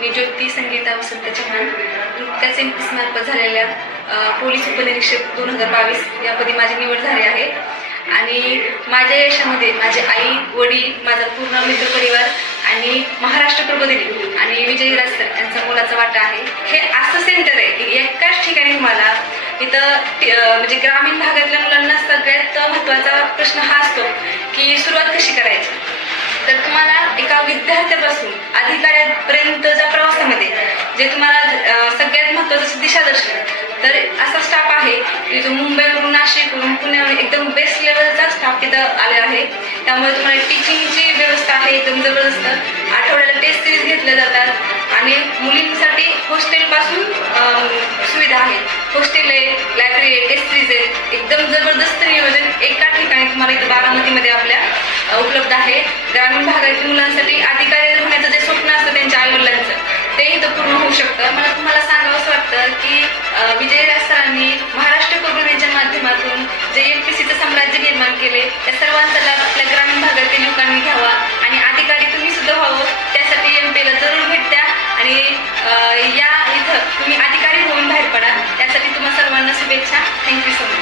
मी ज्योती संगीता वसंत चव्हाण नुकत्याच MPSC मार्फत झालेल्या पोलीस उपनिरीक्षक 2022 या पदी माझी निवड झाली आहे। आणि माझ्या यशामध्ये माझे आई वडील, माझा पूर्ण मित्रपरिवार आणि महाराष्ट्र प्रबोधिनी आणि विजय राज सर यांचा मोलाचा वाटा आहे। हे असं सेंटर आहे की एकाच ठिकाणी तुम्हाला इथं म्हणजे ग्रामीण भागातल्या मुलांना सगळ्यात महत्त्वाचा प्रश्न हा असतो की सुरुवात कशी करायची। तर तुम्हाला एका विद्यार्थ्यापासून अधिकाऱ्यांपर्यंतच्या प्रवासामध्ये जे तुम्हाला सगळ्यात महत्त्वाचं दिशादर्शन, तर असा स्टाफ आहे की जो मुंबईवरून, नाशिकवरून, पुण्यावरून एकदम बेस्ट लेवलचा स्टाफ तिथं आले आहे। त्यामुळे तुम्हाला टीचिंगची व्यवस्था आहे एकदम जबरदस्त। आठवड्याला टेस्ट सिरीज घेतल्या जातात आणि मुलींसाठी हॉस्टेलपासून सुविधा आहे। हॉस्टेल आहे, लायब्ररी आहे, टेस्ट सिरीज आहे, एकदम जबरदस्त नियोजन एका ठिकाणी तुम्हाला इथं बारामतीमध्ये आपल्या उपलब्ध आहे। ग्रामीण भागातील मुलांसाठी अधिकारी होण्याचं जे स्वप्न असतं त्यांच्या आईवडिलांचं, ते इथं पूर्ण होऊ शकतं। मला तुम्हाला सांगावंसं वाटतं की विजय राज सरांनी महाराष्ट्र प्रबोधिनीच्या माध्यमातून जे MPSCचं साम्राज्य निर्माण केले, त्या सर्वांचा लाभ आपल्या ग्रामीण भागातील लोकांनी घ्यावा आणि अधिकारी तुम्ही सुद्धा व्हावं। त्यासाठी MP ला जरूर भेट द्या आणि या इथं तुम्ही अधिकारी होऊन बाहेर पडा। त्यासाठी तुम्हाला सर्वांना शुभेच्छा। Thank you so much.